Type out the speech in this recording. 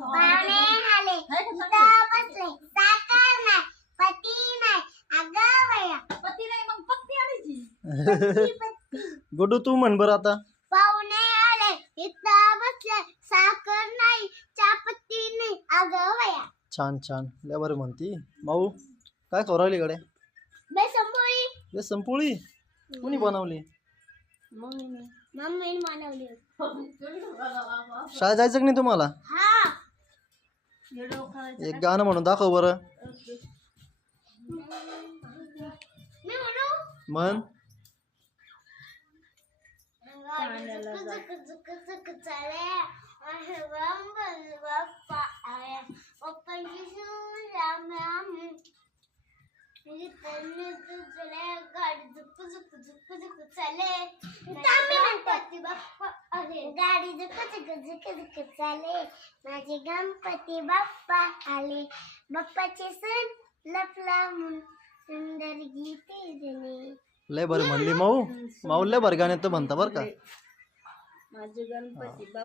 पाहुणे आले इथं बसले साखर नाही पती नाही अगं बया पती नाही मग पत्ती आणायची. गुड्डू तू म्हण बरं आता. पाहुणे आले इथं बसले साखर नाही चहापत्ती नाही अगं बया. छान छान लय बरं म्हणती. माऊ काय करू राहिली कडे? बेसन पोळी बेसन पोळी कोणी बनवली? मम्मीने बनवली. शाळेत जायचं की नाही तुम्हाला? हा एक गाणं म्हणून दाखव बरं. मी म्हणू म्हण. झुक झुक झुक चाले बाप्पा आया पप्पांची गाडी झुक झुक झुक झुक चाले बाप्पा आले गाडी झुक झुक झुक झुक चाले माझे गणपती बाप्पा आले बाप्पाचे सण लपला म्हणून सुंदर गीते जणे. लय बरं म्हणली माऊ. माऊ लय बरं गाण्यात म्हणता बरं का. माझे गणपती